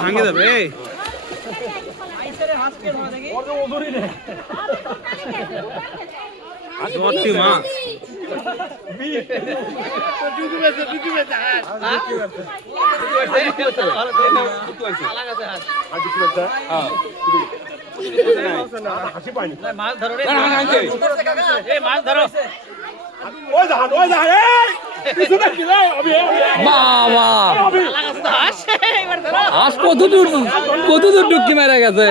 ভাঙে দেবে মাছ ধরো বাবা হাঁস কত দূর ডুবকি মেরে গেছে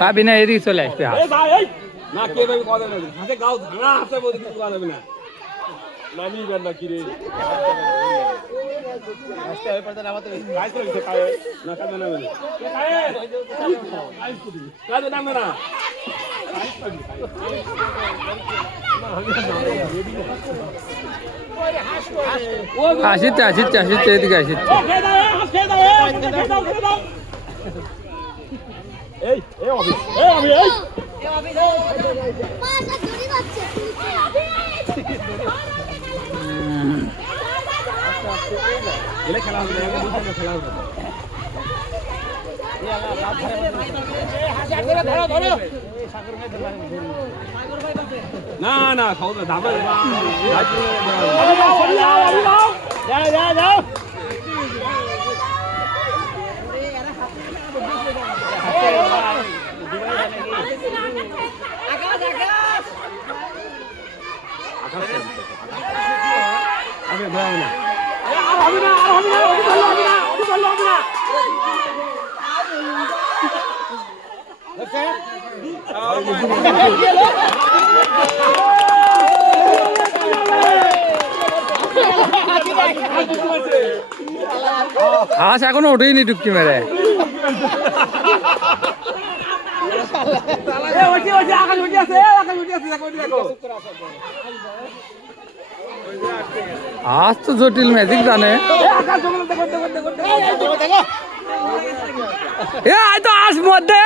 পাবি না এদিকে চলে আসবে না কে ভাই কথা না হাতে গাও ধানা হাতে বলতে কিছু কথা হবে না নামি বেন না কি রে আস্তে হয় পড়তে নামাতে গাইস করে দিতে কায়ে না কাজে না বলে কায়ে গাইস করে দিই কাজে নামে না আসিচ্ছে এদিকে আসিচ্ছে এই এই অবি এলে খেলা হবে খেলা হবে না না খাও না দাবা যাও আগে দাও না আর হবে না হাঁস এখনো ওঠেনি ডুবকি মেরে হাঁস তো জটিল ম্যাজিক জানে তো হাঁস মধ্যে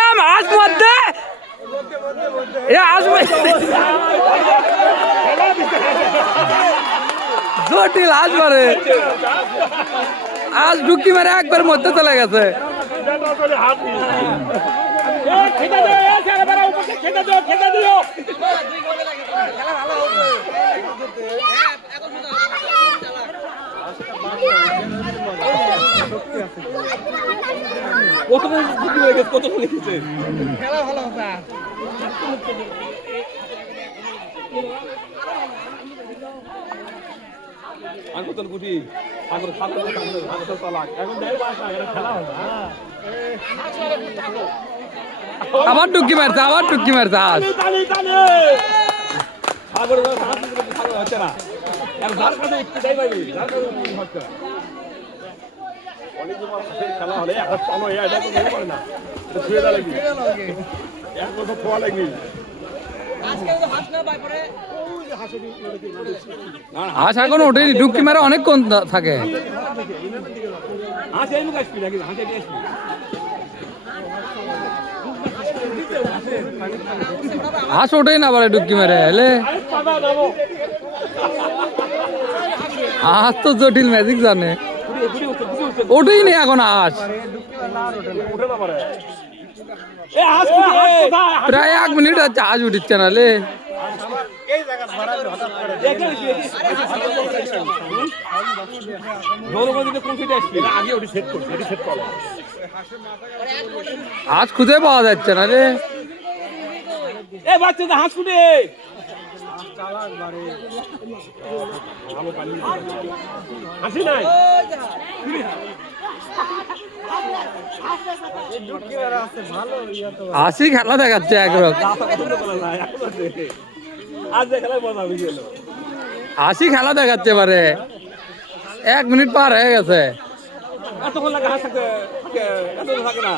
জটিল হাঁস মারে আজ ডুবকি মেরে একবার মধ্যে চলে গেছে কত লিখেছে খেলা ভালো কথা আঙ্গুতন গুটি আগর খাতা আগর তালাক এখন যাই বাসা এর খেলা হবে আবার ডুবকি মারছে হাঁস টানি সাগর সাগর হচ্ছে না আর যার কাছে উঠতে যাই ভাই যার কাছে উঠতে হচ্ছে অনেক সময় খেলা হলে একটা চলো এটা তো মনে করে না ছুঁয়ে দা লাগবে এক বছর খোয়া লাগবে হাঁস এখন ওঠেনি ডুবকি মেরে অনেকক্ষণ থাকে হাঁস ওঠেই না পারে ডুবকি মেরে এলে হাঁস তো জটিল ম্যাজিক জানে ওঠেই নেই এখন হাঁস প্রায় 1 মিনিট হচ্ছে হাঁস উঠিচ্ছে না লে হাঁস খুঁজে পাওয়া যাচ্ছে না রে বাচ্চা হাঁস খুঁজে হাসি নাই হাসি খেলা দেখাচ্ছে একরকম হাসি খেলা দেখাচ্ছে পারে 1 মিনিট পার হয়ে গেছে এতক্ষণ লাগে হাঁস থাকে না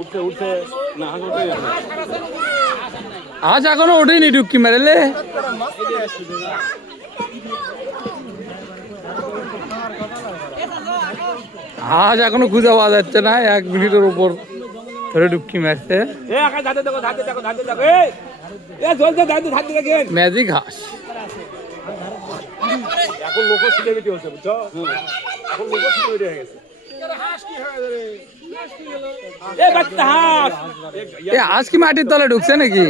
উঠছে উঠছে না হাঁস উঠে যাবে আজ এখনো ওঠেনি ডুবকি মেরেলে আজ এখনো খুঁজে পাওয়া যাচ্ছে না 1 মিনিটের উপর ধরে ডুবকি মারছে এ আকাশ ধাতে দেখো ধাতে দেখো ধাতে দেখো এ চলছে ধাতে ধাতে দেখেন ম্যাজিক হাঁস এখন লোক সিলেবিটি হচ্ছে বুঝছো এখন লোক সিলেবিটি হয়ে গেছে এ বাচ্চা হাঁস এ হাঁস কি মাটির তলে ঢুকছে নাকি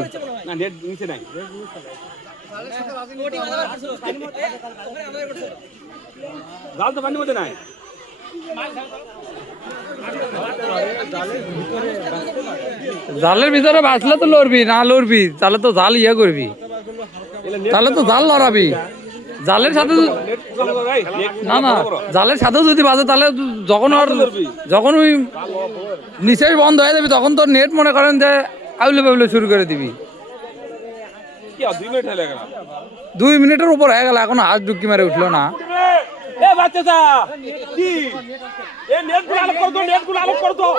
না নেট নিচে নাই জাল তো পানির মধ্যে নাই জালের ভিতরে বাঁচলে তো লড়বি না লড়বি তাহলে তো জাল ইয়ে করবি তাহলে তো জাল লড়াবি জালের সাথে না না জালের সাথে যদি বাজে তাহলে যখন ওই নিচেই বন্ধ হয়ে যাবি তখন তোর নেট মনে করেন যে আউলে বাউলে শুরু করে দিবি 2 মিনিটের উপর হয়ে গেল এখন হাঁস ডুবকি মেরে উঠলো না এ বাচ্চাটা কি এ নেটগুলো আলোক কর দাও নেটগুলো আলোক কর দাও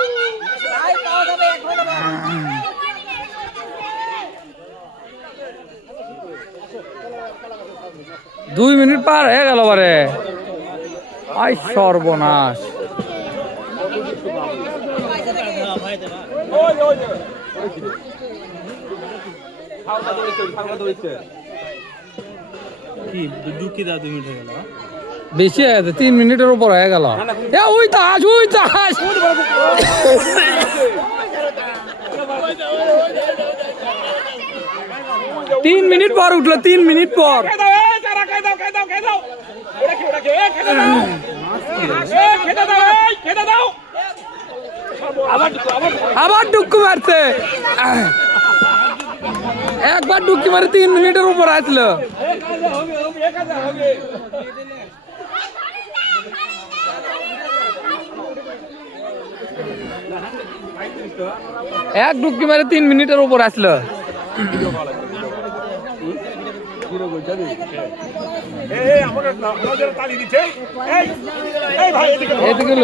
দুই মিনিট পার হয়ে গেল বারে আই সর্বনাশ ওই ওই খাওয়া দইছে কি ডুকি দাও 2 মিনিট হয়ে গেল বেশি হয়ে গেছে 3 মিনিটের উপর হয়ে গেল এ ওই তো হাঁস 3 মিনিট পর উঠলো 3 মিনিট পর আবার ডুবকি মারছে একবার ডুবকি মারে 3 মিনিটের উপর আসলো এক ডুবকি মারে 3 মিনিটের উপর আসলো এদিকে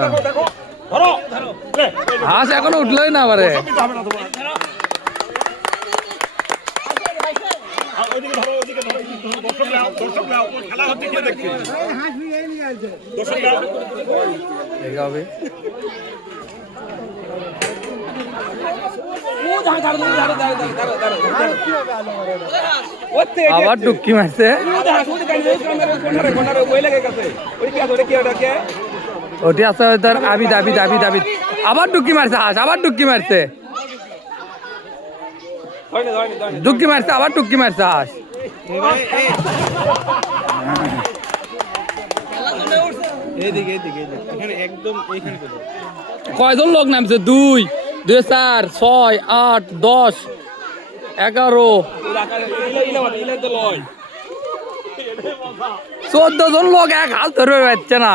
না হাঁস এখনো উঠলোই না আবারে হবে আবার ডুবকি মারছে ওটি আছে তোর আবিদ আবিদ আবিদ আবিদ আবার ডুবকি মারছে হাঁস আবার ডুবকি মারছে ডুবকি মারছে আবার ডুবকি মারছে হাঁস কয়জন লোক নামছে 2 2 4 6 8 10 11 14 জন লোক এক হাঁস ধরবে পারছে না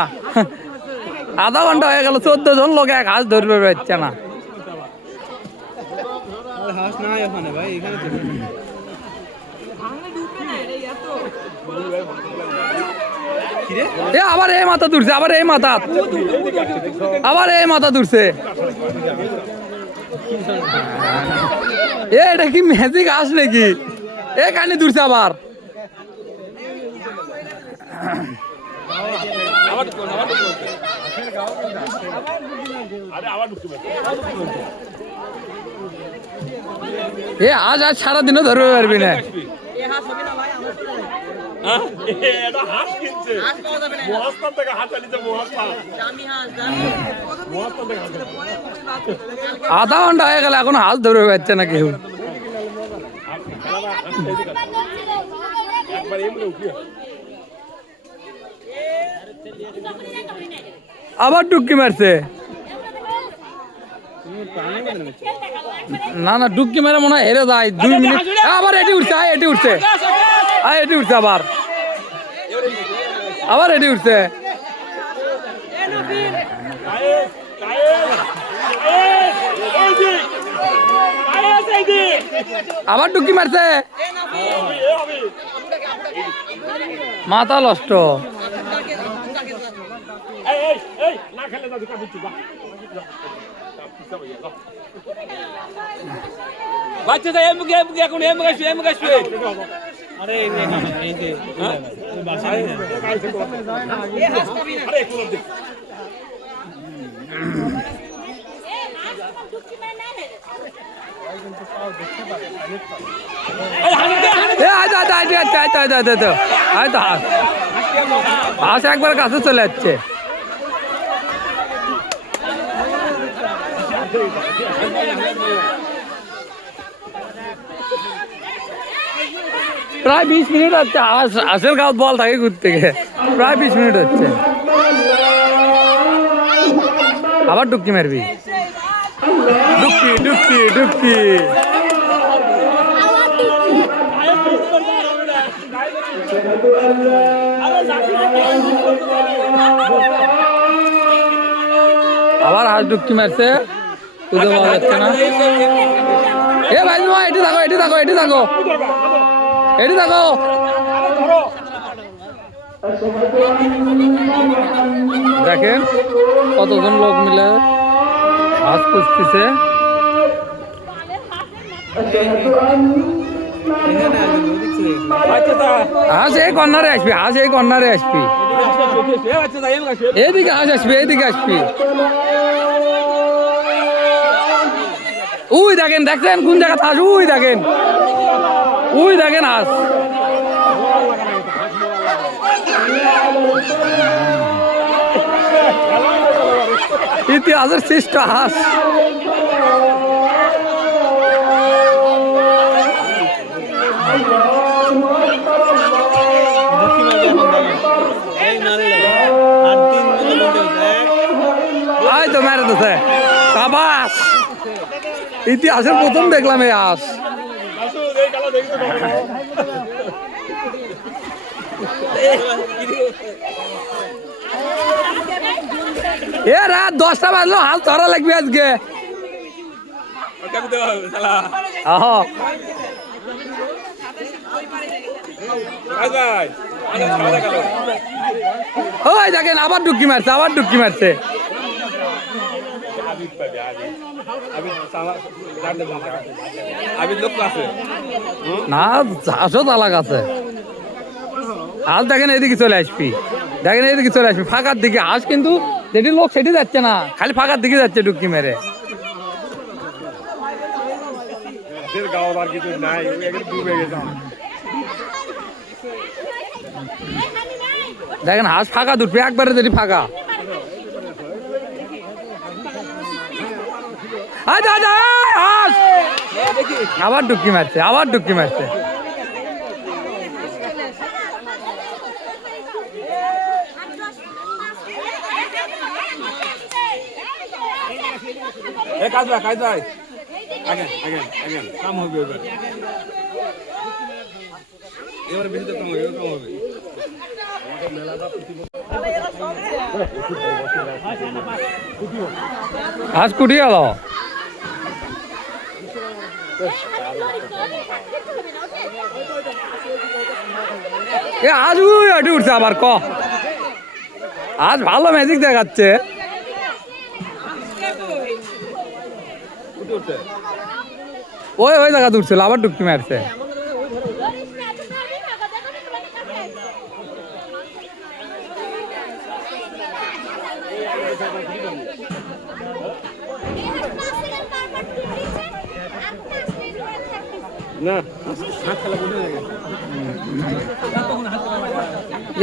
আধা ঘন্টা হয়ে গেল 14 জন লোক এক হাঁস ধরবে পারছে না হাঁস নাই ওখানে ভাই এখানে এ আবার এই মাথা তুলছে আবার এই মাথা তুলছে এটা কি ম্যাজিক হাঁস নাকি এ কানে তুলছে আবার এ আজ সারাদিনও ধরবে পারবি না আধা ঘন্টা হয়ে গেল এখন হাঁস ধরবে পারছে না কেউ আবার ডুবকি মারছে না না ডুবকি মেরে মনে হয় হেরে যায় 2 মিনিট আবার এটি উঠছে এটি উঠছে আবার এটি উঠছে আবার ডুবকি মারছে মাথা নষ্ট খেলে দাও কাজ দিচ্ছি বাচ্চা যাই এমকে এখন এমকে আসবে আরে এই যে বাসা আরে কোন দিক হাঁস একবার কাছে চলে যাচ্ছে প্রায় 20 মিনিট হচ্ছে হাঁসের গাঁত বল থাকে ঘুরতে গিয়ে প্রায় 20 মিনিট হচ্ছে আবার ডুবকি মারবি ডুবকি ডুবকি ডুবকি আবার হাঁস ডুবকি মারছে খুঁজে পাওয়া যাচ্ছে না এ ভাই এটি থাকো এটি থাকো এটি থাকো এটি থাকো দেখেন কতজন লোক মিলে হাঁস খুঁজতেছে হাঁস এই কর্নারে আসবি হাঁস এই কর্নারে আসবি এইদিকে হাঁস আসবি এইদিকে আসবি উই দেখেন দেখছেন কোন জায়গা হাঁস উই দেখেন হাঁস ইতিহাসের শ্রেষ্ঠ হাঁস আয় তো মেরে দিছে সাবাস ইতিহাসের প্রথম দেখলাম এই হাঁস এ রাত 10টা বাজলো হাল ধরা লাগবে আজকে ওই দেখেন আবার ডুবকি মারছে না হাঁসও তালাক আছে হাঁস দেখেন এদিকে চলে আসবি ফাঁকার দিকে হাঁস কিন্তু যেটি লোক সেটি যাচ্ছে না খালি ফাঁকার দিকে যাচ্ছে ডুবকি মেরে দেখেন হাঁস ফাঁকা দুটবে একবারে যেটি ফাঁকা হাঁস আবার ডুবকি মারছে কাম হবে এবার বেশি কাম হবে হাঁস কুটি গেল আজ উঠছে আবার আজ ভালো ম্যাজিক দেখাচ্ছে ওই জায়গা উঠছিল আবার ডুবকি মারছে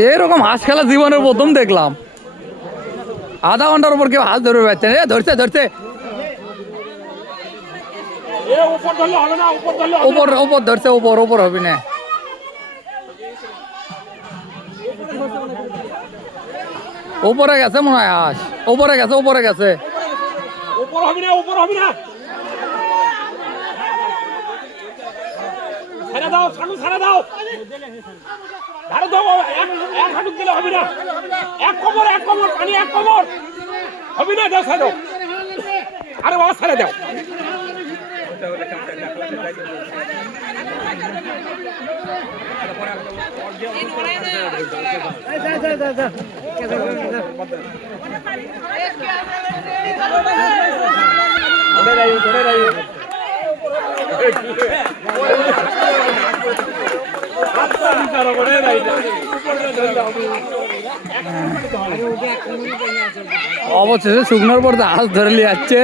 এরকম হাঁস খেলা জীবনের প্রথম দেখলাম আধা ঘন্টার উপর কেউ হাঁস ধরবে পারছে ধরছে উপর ধরছে উপর হবে না উপরে গেছে মনে হয় হাঁস উপরে গেছে উপর হবে না ছেড়ে দাও ছেড়ে দাও ধারে দাও এক হাঁটু দিলে হবে না এক কোমর পানি এক কোমর হবে না দাও ছেড়ে দাও আরে বাবা ছেড়ে দাও অবশেষে শুকনোর পর হাঁস ধরে নিয়ে যাচ্ছে।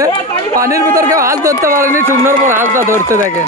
পানির ভিতর কেউ হাঁস ধরতে পারেনি, শুকনোর পর হাঁসটা ধরতে দেখেন।